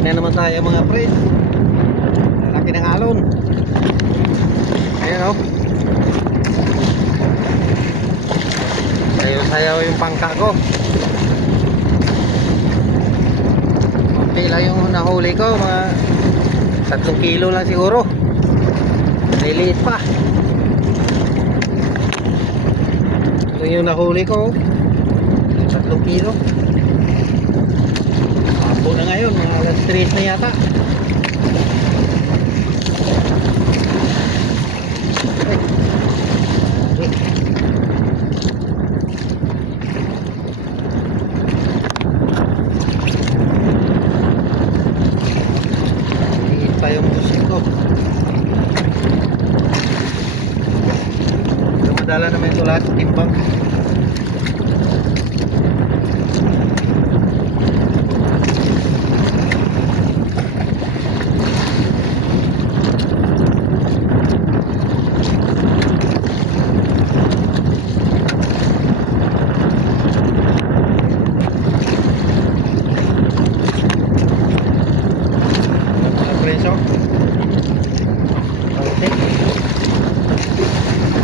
Huli na naman tayo mga pre. Lalaki ng alon. Ayan o. Sayaw-sayaw yung pangka ko. Okay lang yung nahuli ko. Mga 3 kilo lang siguro. Liliit pa. Ito yung nahuli ko. 3 kilo. Hapon na ngayon, mga alas 3 na yata. Liit pa yung musik ko. Dumadala naman ito lahat sa timbang. Preso. Okay.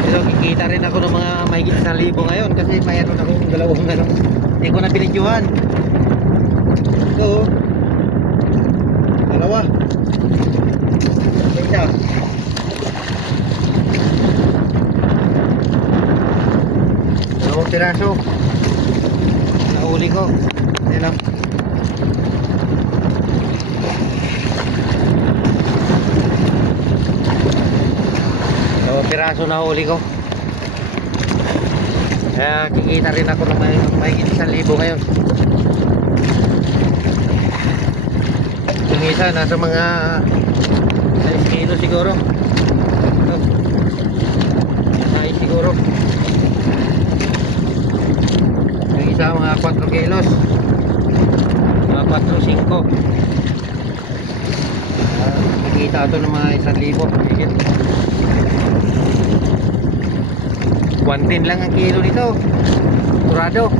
Pero kikita rin ako ng mga mahigit 1,000 ngayon kasi mayroon akong dalawang hindi ko na binidyohan. Ito dalawa. Isa. Dalawang piraso nahuli ko. Ayan lang. Piraso na huli ko. Kaya kikita rin ako ng mahigit 1,000 ngayon. Yung isa nasa mga 6 kilo siguro. Ito 6 siguro. Yung isa mga 4 kilos. Mga 4-5. Kikita ito ng mga 1,000 mahigit. 110 lang ang kilo nito. Turado.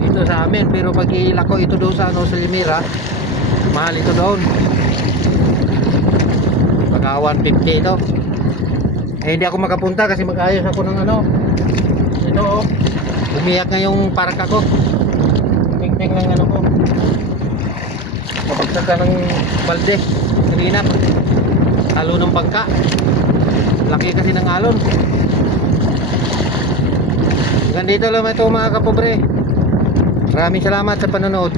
Dito sa amin, pero pag ilako ito doon sa sa Limira, mahal ito doon. Pagka 150 ito. Eh hindi ako makapunta kasi mag-ayos ako ng ito oh. Umiyak nga yung parka ko. Tingting ng ko. Kapagsak ka ng balde. Kanina. Halo ng bangka. Laki kasi ng alon. Hanggang dito lang ito mga kapobre. Maraming salamat sa panonood.